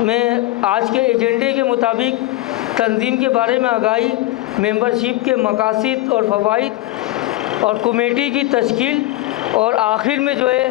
میں آج کے ایجنڈے کے مطابق تنظیم کے بارے میں آگاہی، ممبرشپ کے مقاصد اور فوائد اور کمیٹی کی تشکیل، اور آخر میں جو ہے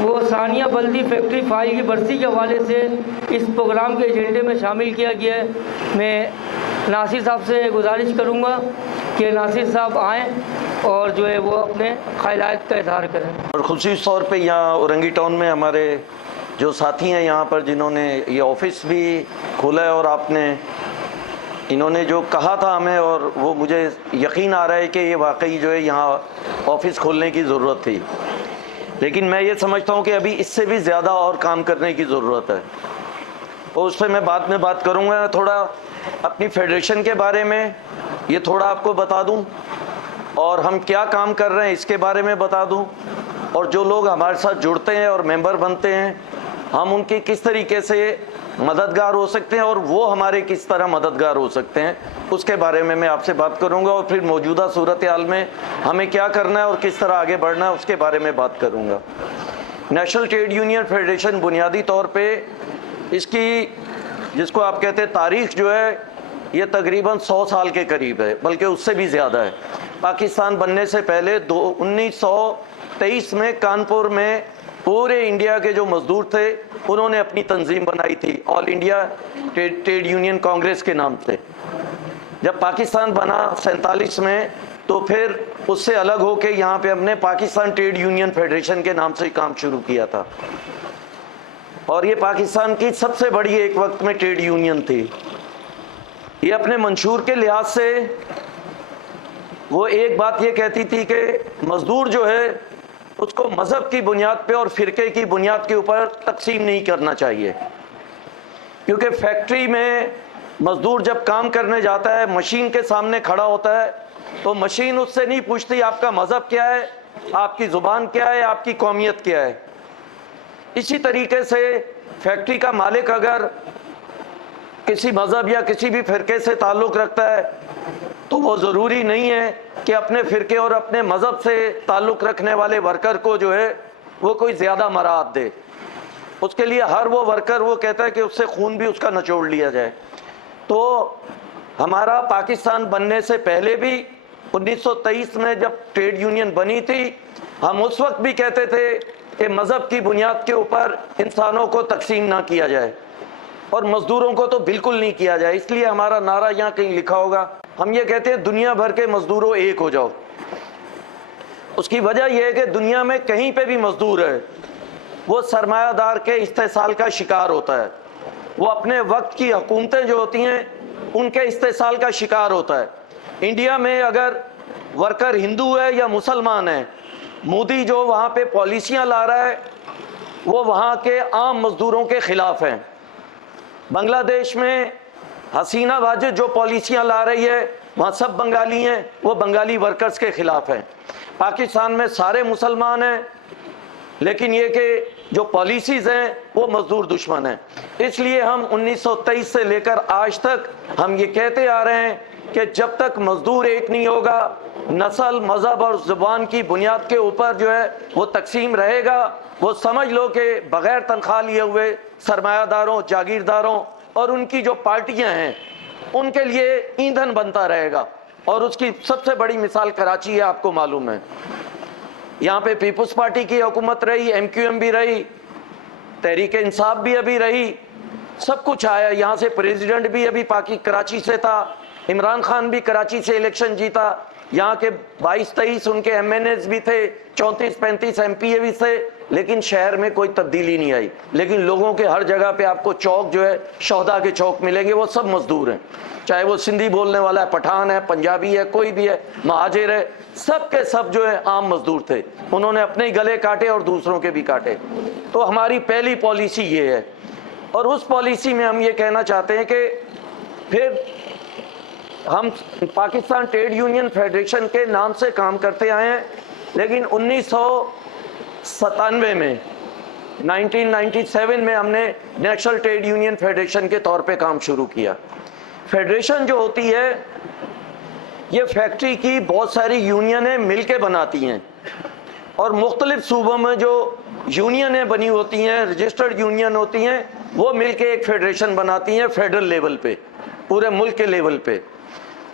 وہ ثانیہ بلدی فیکٹری فائل کی برسی کے حوالے سے اس پروگرام کے ایجنڈے میں شامل کیا گیا ہے۔ میں ناصر صاحب سے گزارش کروں گا کہ ناصر صاحب آئیں اور جو ہے وہ اپنے خیالات کا اظہار کریں۔ اور خصوصی طور پہ یہاں اورنگی ٹاؤن میں ہمارے جو ساتھی ہیں یہاں پر، جنہوں نے یہ آفس بھی کھولا ہے، اور انہوں نے جو کہا تھا ہمیں، اور وہ مجھے یقین آ رہا ہے کہ یہ واقعی جو ہے یہاں آفس کھولنے کی ضرورت تھی، لیکن میں یہ سمجھتا ہوں کہ ابھی اس سے بھی زیادہ اور کام کرنے کی ضرورت ہے، اور اس پہ میں بعد میں بات کروں گا۔ تھوڑا اپنی فیڈریشن کے بارے میں یہ تھوڑا آپ کو بتا دوں، اور ہم کیا کام کر رہے ہیں اس کے بارے میں بتا دوں، اور جو لوگ ہمارے ساتھ جڑتے ہیں اور ممبر بنتے ہیں ہم ان کی کس طریقے سے مددگار ہو سکتے ہیں، اور وہ ہمارے کس طرح مددگار ہو سکتے ہیں، اس کے بارے میں آپ سے بات کروں گا، اور پھر موجودہ صورتحال میں ہمیں کیا کرنا ہے اور کس طرح آگے بڑھنا ہے اس کے بارے میں بات کروں گا۔ نیشنل ٹریڈ یونین فیڈریشن بنیادی طور پہ اس کی، جس کو آپ کہتے ہیں تاریخ، جو ہے یہ تقریباً 100 سال کے قریب ہے، بلکہ اس سے بھی زیادہ ہے۔ پاکستان بننے سے پہلے 1923 میں کانپور میں پورے انڈیا کے جو مزدور تھے انہوں نے اپنی تنظیم بنائی تھی، آل انڈیا ٹریڈ یونین کانگریس کے نام سے۔ جب پاکستان بنا 47 میں، تو پھر اس سے الگ ہو کے یہاں پہ ہم نے پاکستان ٹریڈ یونین فیڈریشن کے نام سے کام شروع کیا تھا، اور یہ پاکستان کی سب سے بڑی ایک وقت میں ٹریڈ یونین تھی۔ یہ اپنے منشور کے لحاظ سے وہ ایک بات یہ کہتی تھی کہ مزدور جو ہے اس کو مذہب کی بنیاد پہ اور فرقے کی بنیاد کے اوپر تقسیم نہیں کرنا چاہیے، کیونکہ فیکٹری میں مزدور جب کام کرنے جاتا ہے، مشین کے سامنے کھڑا ہوتا ہے، تو مشین اس سے نہیں پوچھتی آپ کا مذہب کیا ہے، آپ کی زبان کیا ہے، آپ کی قومیت کیا ہے۔ اسی طریقے سے فیکٹری کا مالک اگر کسی مذہب یا کسی بھی فرقے سے تعلق رکھتا ہے تو وہ ضروری نہیں ہے کہ اپنے فرقے اور اپنے مذہب سے تعلق رکھنے والے ورکر کو جو ہے وہ کوئی زیادہ مراعات دے۔ اس کے لیے ہر وہ ورکر وہ کہتا ہے کہ اس سے خون بھی اس کا نچوڑ لیا جائے۔ تو ہمارا پاکستان بننے سے پہلے بھی 1923 میں جب ٹریڈ یونین بنی تھی، ہم اس وقت بھی کہتے تھے کہ مذہب کی بنیاد کے اوپر انسانوں کو تقسیم نہ کیا جائے، اور مزدوروں کو تو بالکل نہیں کیا جائے۔ اس لیے ہمارا نعرہ یہاں کہیں لکھا ہوگا، ہم یہ کہتے ہیں دنیا بھر کے مزدوروں ایک ہو جاؤ۔ اس کی وجہ یہ ہے کہ دنیا میں کہیں پہ بھی مزدور ہے وہ سرمایہ دار کے استحصال کا شکار ہوتا ہے، وہ اپنے وقت کی حکومتیں جو ہوتی ہیں ان کے استحصال کا شکار ہوتا ہے۔ انڈیا میں اگر ورکر ہندو ہے یا مسلمان ہے، مودی جو وہاں پہ پالیسیاں لا رہا ہے وہ وہاں کے عام مزدوروں کے خلاف ہیں۔ بنگلہ دیش میں حسینہ واجد جو پالیسیاں لا رہی ہے وہاں سب بنگالی ہیں، وہ بنگالی ورکرز کے خلاف ہیں۔ پاکستان میں سارے مسلمان ہیں، لیکن یہ کہ جو پالیسیز ہیں وہ مزدور دشمن ہیں۔ اس لیے ہم 1923 سے لے کر آج تک ہم یہ کہتے آ رہے ہیں کہ جب تک مزدور ایک نہیں ہوگا، نسل، مذہب اور زبان کی بنیاد کے اوپر جو ہے وہ تقسیم رہے گا، وہ سمجھ لو کہ بغیر تنخواہ لیے ہوئے سرمایہ داروں، جاگیرداروں اور ان کی جو پارٹیاں ہیں ان کے لیے ایندھن بنتا رہے گا۔ اور اس کی سب سے بڑی مثال کراچی ہے، آپ کو معلوم ہے، یہاں پہ پیپلز پارٹی کی حکومت رہی، MQM بھی رہی، تحریک انصاف بھی ابھی رہی، سب کچھ آیا۔ یہاں سے پریزیڈنٹ بھی ابھی کراچی سے تھا، عمران خان بھی کراچی سے الیکشن جیتا، یہاں کے 22-23 ان کے MNAs بھی تھے، 34-35 MPA بھی تھے، لیکن شہر میں کوئی تبدیلی نہیں آئی۔ لیکن لوگوں کے ہر جگہ پہ آپ کو چوک جو ہے شہداء کے چوک ملیں گے، وہ سب مزدور ہیں، چاہے وہ سندھی بولنے والا ہے، پٹھان ہے، پنجابی ہے، کوئی بھی ہے، مہاجر ہے، سب کے سب جو ہے عام مزدور تھے۔ انہوں نے اپنے ہی گلے کاٹے اور دوسروں کے بھی کاٹے۔ تو ہماری پہلی پالیسی یہ ہے، اور اس پالیسی میں ہم یہ کہنا چاہتے ہیں کہ پھر ہم پاکستان ٹریڈ یونین فیڈریشن کے نام سے کام کرتے آئے ہیں، لیکن 1997 میں 1997 میں ہم نے نیشنل ٹریڈ یونین فیڈریشن کے طور پہ کام شروع کیا۔ فیڈریشن جو ہوتی ہے یہ فیکٹری کی بہت ساری یونینیں مل کے بناتی ہیں، اور مختلف صوبوں میں جو یونینیں بنی ہوتی ہیں، رجسٹرڈ یونین ہوتی ہیں، وہ مل کے ایک فیڈریشن بناتی ہیں فیڈرل لیول پہ، پورے ملک کے لیول پہ۔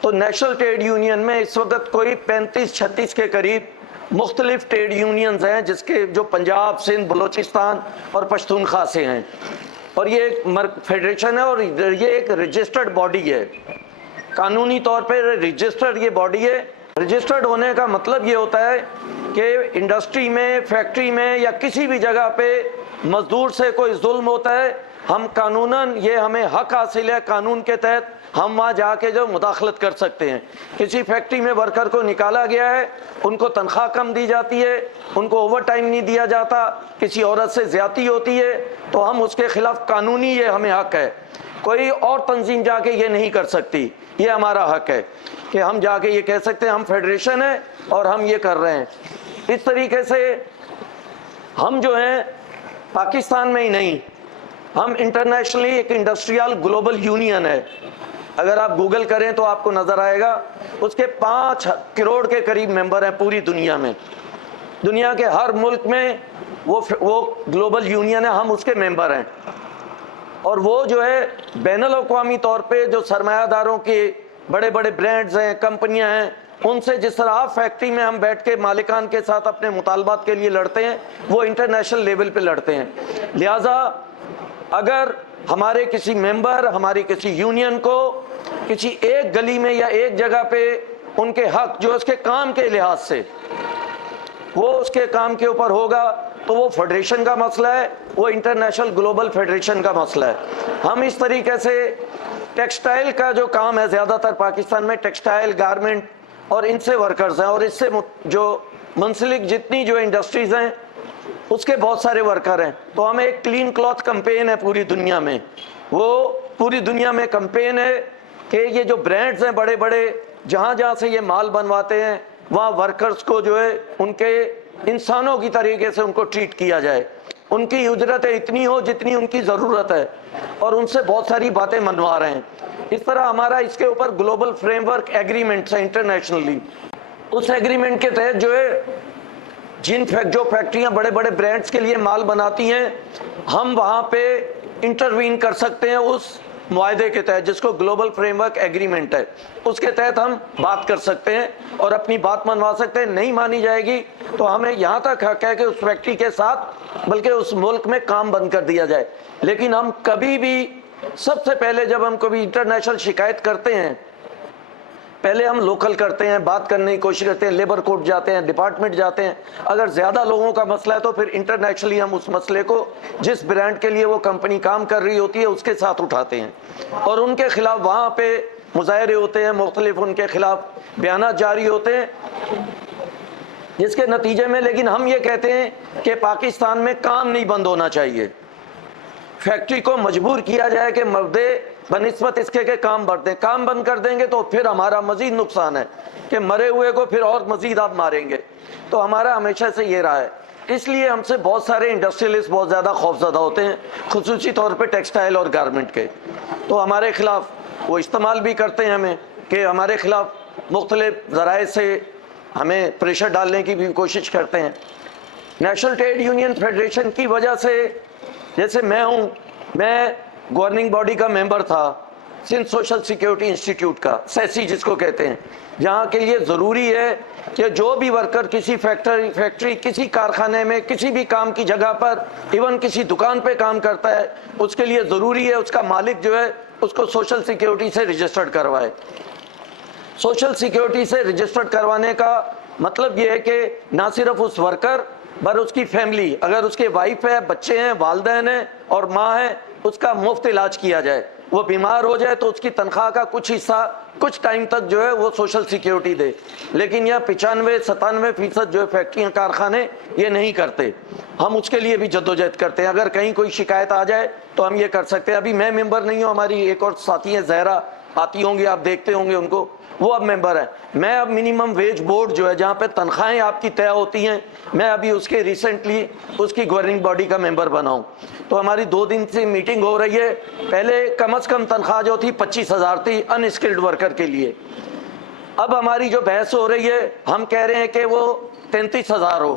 تو نیشنل ٹریڈ یونین میں اس وقت کوئی 35-36 کے قریب مختلف ٹریڈ یونینز ہیں، جس کے جو پنجاب، سندھ، بلوچستان اور پشتونخوا سے ہیں، اور یہ ایک فیڈریشن ہے، اور یہ ایک رجسٹرڈ باڈی ہے، قانونی طور پہ رجسٹرڈ یہ باڈی ہے۔ رجسٹرڈ ہونے کا مطلب یہ ہوتا ہے کہ انڈسٹری میں، فیکٹری میں یا کسی بھی جگہ پہ مزدور سے کوئی ظلم ہوتا ہے، ہم قانوناً یہ ہمیں حق حاصل ہے، قانون کے تحت ہم وہاں جا کے جو مداخلت کر سکتے ہیں۔ کسی فیکٹری میں ورکر کو نکالا گیا ہے، ان کو تنخواہ کم دی جاتی ہے، ان کو اوور ٹائم نہیں دیا جاتا، کسی عورت سے زیادتی ہوتی ہے، تو ہم اس کے خلاف قانونی یہ ہمیں حق ہے، کوئی اور تنظیم جا کے یہ نہیں کر سکتی، یہ ہمارا حق ہے کہ ہم جا کے یہ کہہ سکتے ہیں ہم فیڈریشن ہیں اور ہم یہ کر رہے ہیں۔ اس طریقے سے ہم جو ہیں پاکستان میں ہی نہیں، ہم انٹرنیشنلی ایک انڈسٹریل گلوبل یونین ہے، اگر آپ گوگل کریں تو آپ کو نظر آئے گا، اس کے 5 کروڑ کے قریب ممبر ہیں پوری دنیا میں، دنیا کے ہر ملک میں وہ گلوبل یونین ہے، ہم اس کے ممبر ہیں۔ اور وہ جو ہے بین الاقوامی طور پہ جو سرمایہ داروں کے بڑے بڑے برانڈز ہیں، کمپنیاں ہیں، ان سے جس طرح آپ فیکٹری میں ہم بیٹھ کے مالکان کے ساتھ اپنے مطالبات کے لیے لڑتے ہیں، وہ انٹرنیشنل لیول پہ لڑتے ہیں۔ لہٰذا اگر ہمارے کسی ممبر، ہماری کسی یونین کو کسی ایک گلی میں یا ایک جگہ پہ ان کے حق جو اس کے کام کے لحاظ سے وہ اس کے کام کے اوپر ہوگا، تو وہ فیڈریشن کا مسئلہ ہے، وہ انٹرنیشنل گلوبل فیڈریشن کا مسئلہ ہے۔ ہم اس طریقے سے ٹیکسٹائل کا جو کام ہے، زیادہ تر پاکستان میں ٹیکسٹائل، گارمنٹ اور ان سے ورکرز ہیں، اور اس سے جو منسلک جتنی جو انڈسٹریز ہیں اس کے بہت سارے ورکر ہیں۔ تو ہمیں ایک کلین کلاتھ کمپین ہے پوری دنیا میں، وہ پوری دنیا میں کمپین ہے کہ یہ جو برانڈز ہیں بڑے بڑے، جہاں جہاں سے یہ مال بنواتے ہیں، وہاں ورکرز کو جو ہے ان کے انسانوں کی طریقے سے ان کو ٹریٹ کیا جائے، ان کی اجرتیں اتنی ہو جتنی ان کی ضرورت ہے، اور ان سے بہت ساری باتیں منوا رہے ہیں۔ اس طرح ہمارا اس کے اوپر گلوبل فریم ورک ایگریمنٹس ہیں انٹرنیشنلی، اس ایگریمنٹ کے تحت جو ہے جو فیکٹریاں بڑے بڑے برانڈز کے لیے مال بناتی ہیں، ہم وہاں پہ انٹروین کر سکتے ہیں اس معاہدے کے تحت، جس کو گلوبل فریم ورک ایگریمنٹ ہے، اس کے تحت ہم بات کر سکتے ہیں اور اپنی بات منوا سکتے ہیں۔ نہیں مانی جائے گی تو ہمیں یہاں تک حق ہے کہ اس فیکٹری کے ساتھ بلکہ اس ملک میں کام بند کر دیا جائے۔ لیکن ہم کبھی بھی، سب سے پہلے جب ہم کبھی انٹرنیشنل شکایت کرتے ہیں، پہلے ہم لوکل کرتے ہیں، بات کرنے کی کوشش کرتے ہیں، لیبر کورٹ جاتے ہیں، ڈپارٹمنٹ جاتے ہیں، اگر زیادہ لوگوں کا مسئلہ ہے تو پھر انٹرنیشنلی ہم اس مسئلے کو جس برانڈ کے لیے وہ کمپنی کام کر رہی ہوتی ہے اس کے ساتھ اٹھاتے ہیں، اور ان کے خلاف وہاں پہ مظاہرے ہوتے ہیں، مختلف ان کے خلاف بیانات جاری ہوتے ہیں، جس کے نتیجے میں لیکن ہم یہ کہتے ہیں کہ پاکستان میں کام نہیں بند ہونا چاہیے، فیکٹری کو مجبور کیا جائے کہ مردے بنسبت اس کے کام بڑھ دیں۔ کام بند کر دیں گے تو پھر ہمارا مزید نقصان ہے کہ مرے ہوئے کو پھر اور مزید آپ ماریں گے۔ تو ہمارا ہمیشہ سے یہ رہا ہے، اس لیے ہم سے بہت سارے انڈسٹریلسٹ بہت زیادہ خوفزدہ ہوتے ہیں، خصوصی طور پہ ٹیکسٹائل اور گارمنٹ کے، تو ہمارے خلاف وہ استعمال بھی کرتے ہیں ہمیں کہ ہمارے خلاف مختلف ذرائع سے ہمیں پریشر ڈالنے کی بھی کوشش کرتے ہیں۔ نیشنل ٹریڈ یونین فیڈریشن کی وجہ سے، جیسے میں ہوں، میں گورننگ باڈی کا ممبر تھا سندھ سوشل سیکیورٹی انسٹیٹیوٹ کا، سیسی جس کو کہتے ہیں، جہاں کے لیے ضروری ہے کہ جو بھی ورکر کسی فیکٹری، کسی کارخانے میں، کسی بھی کام کی جگہ پر، ایون کسی دکان پہ کام کرتا ہے، اس کے لیے ضروری ہے اس کا مالک جو ہے اس کو سوشل سیکیورٹی سے رجسٹرڈ کروائے۔ سوشل سیکیورٹی سے رجسٹرڈ کروانے کا مطلب یہ ہے کہ نہ صرف اس ورکر بر اس کی فیملی، اگر اس کے وائف ہے، بچے ہیں، والدین ہیں اور ماں ہے، اس کا مفت علاج کیا جائے، وہ بیمار ہو جائے تو اس کی تنخواہ کا کچھ حصہ کچھ ٹائم تک جو ہے وہ سوشل سیکیورٹی دے۔ لیکن یہ 95-97% جو ہے فیکٹریاں، کارخانے یہ نہیں کرتے، ہم اس کے لیے بھی جدوجہد کرتے ہیں۔ اگر کہیں کوئی شکایت آ جائے تو ہم یہ کر سکتے ہیں۔ ابھی میں ممبر نہیں ہوں، ہماری ایک اور ساتھی ہیں زہرا، آتی ہوں گی، آپ دیکھتے ہوں گے ان کو، وہ اب ممبر ہیں۔ میں اب منیمم ویج بورڈ جو ہے جہاں پہ تنخواہیں آپ کی طے ہوتی ہیں، میں ابھی اس کے ریسنٹلی اس کی گورننگ باڈی کا ممبر بنا ہوں۔ تو ہماری 2 دن سے میٹنگ ہو رہی ہے۔ پہلے کم از کم تنخواہ جو تھی 25,000 تھی ان اسکلڈ ورکر کے لیے، اب ہماری جو بحث ہو رہی ہے ہم کہہ رہے ہیں کہ وہ 33,000 ہو،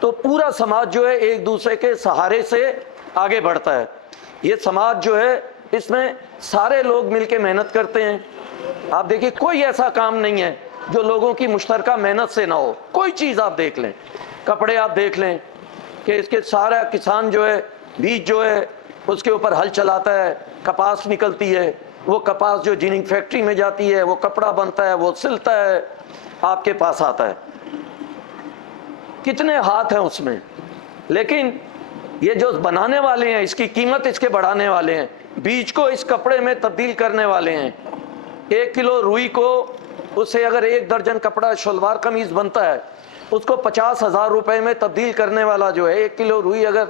تو پورا سماج جو ہے ایک دوسرے کے سہارے سے آگے بڑھتا ہے. یہ سماج جو ہے اس میں سارے لوگ مل کے محنت کرتے ہیں. آپ دیکھیں کوئی ایسا کام نہیں ہے جو لوگوں کی مشترکہ محنت سے نہ ہو. کوئی چیز آپ دیکھ لیں, کپڑے آپ دیکھ لیں کہ اس کے سارا کسان جو ہے بیج جو ہے اس کے اوپر ہل چلاتا ہے, کپاس نکلتی ہے, وہ کپاس جو جننگ فیکٹری میں جاتی ہے, وہ کپڑا بنتا ہے, وہ سلتا ہے, آپ کے پاس آتا ہے. کتنے ہاتھ ہیں اس میں. لیکن یہ جو بنانے والے ہیں, اس کی قیمت اس کے بڑھانے والے ہیں, بیج کو اس کپڑے میں تبدیل کرنے والے ہیں. 1 کلو روئی کو, اس سے اگر 1 درجن کپڑا شلوار قمیض بنتا ہے, اس کو 50,000 روپے میں تبدیل کرنے والا جو ہے, 1 کلو روئی اگر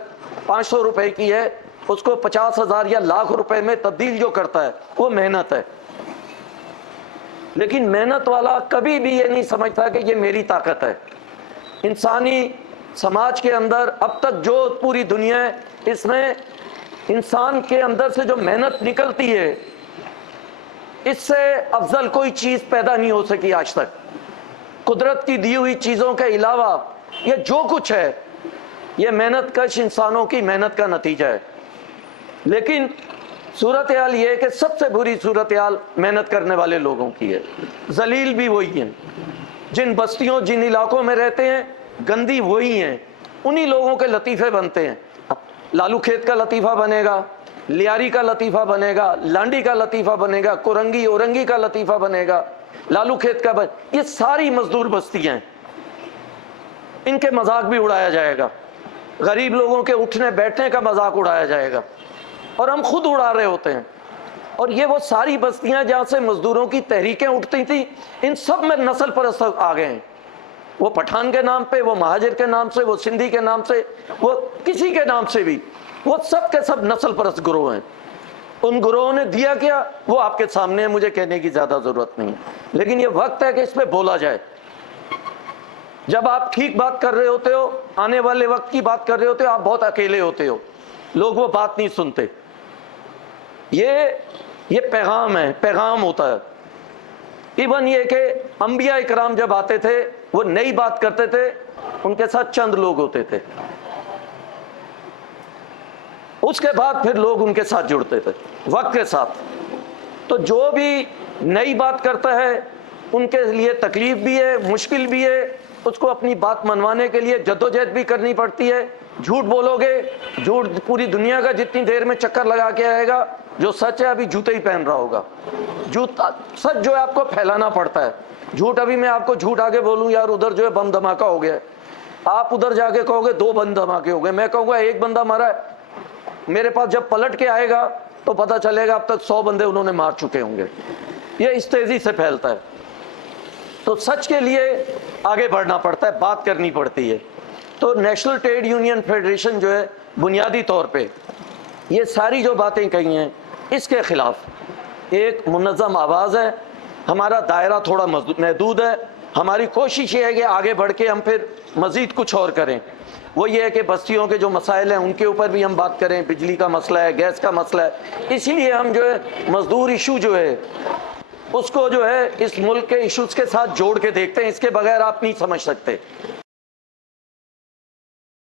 500 روپے کی ہے, اس کو 50,000 یا لاکھ روپے میں تبدیل جو کرتا ہے, وہ محنت ہے. لیکن محنت والا کبھی بھی یہ نہیں سمجھتا کہ یہ میری طاقت ہے. انسانی سماج کے اندر اب تک جو پوری دنیا ہے, اس میں انسان کے اندر سے جو محنت نکلتی ہے, اس سے افضل کوئی چیز پیدا نہیں ہو سکی آج تک. قدرت کی دی ہوئی چیزوں کے علاوہ یہ جو کچھ ہے, یہ محنت کش انسانوں کی محنت کا نتیجہ ہے. لیکن صورتحال یہ ہے کہ سب سے بری صورتحال محنت کرنے والے لوگوں کی ہے. ذلیل بھی وہی ہیں, جن بستیوں جن علاقوں میں رہتے ہیں گندی وہی ہیں, انہی لوگوں کے لطیفے بنتے ہیں. لالو کھیت کا لطیفہ بنے گا, لیاری کا لطیفہ بنے گا, لانڈی کا لطیفہ بنے گا, کورنگی اورنگی کا لطیفہ بنے گا, لالو کھیت کا یہ ساری مزدور بستیاں ہیں. ان کے مذاق بھی اڑایا جائے گا, غریب لوگوں کے اٹھنے بیٹھنے کا مذاق اڑایا جائے گا, اور ہم خود اڑا رہے ہوتے ہیں. اور یہ وہ ساری بستیاں جہاں سے مزدوروں کی تحریکیں اٹھتی تھیں, ان سب میں نسل پرست آ گئے ہیں. وہ پٹھان کے نام پہ, وہ مہاجر کے نام سے, وہ سندھی کے نام سے, وہ کسی کے نام سے بھی, وہ سب کے سب نسل پرست گروہ ہیں. ان گروہوں نے دیا کیا وہ آپ کے سامنے ہے, مجھے کہنے کی زیادہ ضرورت نہیں. لیکن یہ وقت ہے کہ اس پہ بولا جائے. جب آپ ٹھیک بات کر رہے ہوتے ہو, آنے والے وقت کی بات کر رہے ہوتے ہو, آپ بہت اکیلے ہوتے ہو, لوگ وہ بات نہیں سنتے. یہ پیغام ہے, پیغام ہوتا ہے. ایون یہ کہ انبیاء اکرام جب آتے تھے وہ نئی بات کرتے تھے, ان کے ساتھ چند لوگ ہوتے تھے, اس کے بعد پھر لوگ ان کے ساتھ جڑتے تھے وقت کے ساتھ. تو جو بھی نئی بات کرتا ہے ان کے لیے تکلیف بھی ہے, مشکل بھی ہے, اس کو اپنی بات منوانے کے لیے جدوجہد بھی کرنی پڑتی ہے. جھوٹ بولو گے, جھوٹ پوری دنیا کا جتنی دیر میں چکر لگا کے آئے گا, جو سچ ہے ابھی جوتے ہی پہن رہا ہوگا. سچ جو ہے آپ کو پھیلانا پڑتا ہے. جھوٹ ابھی میں آپ کو جھوٹ آگے بولوں, یار ادھر جو ہے بم دھماکہ ہو گیا ہے, آپ ادھر جا کے کہو گے 2 بم دھماکے ہو گئے, میں کہوں گا 1 بندہ مرا ہے. میرے پاس جب پلٹ کے آئے گا تو پتہ چلے گا اب تک 100 بندے انہوں نے مار چکے ہوں گے. یہ اس تیزی سے پھیلتا ہے. تو سچ کے لیے آگے بڑھنا پڑتا ہے, بات کرنی پڑتی ہے. تو نیشنل ٹریڈ یونین فیڈریشن جو ہے بنیادی طور پہ یہ ساری جو باتیں کہی ہیں اس کے خلاف ایک منظم آواز ہے. ہمارا دائرہ تھوڑا محدود ہے. ہماری کوشش یہ ہے کہ آگے بڑھ کے ہم پھر مزید کچھ اور کریں. وہ یہ ہے کہ بستیوں کے جو مسائل ہیں ان کے اوپر بھی ہم بات کریں, بجلی کا مسئلہ ہے, گیس کا مسئلہ ہے. اسی لیے ہم جو ہے مزدور ایشو جو ہے اس کو جو ہے اس ملک کے ایشوز کے ساتھ جوڑ کے دیکھتے ہیں. اس کے بغیر آپ نہیں سمجھ سکتے.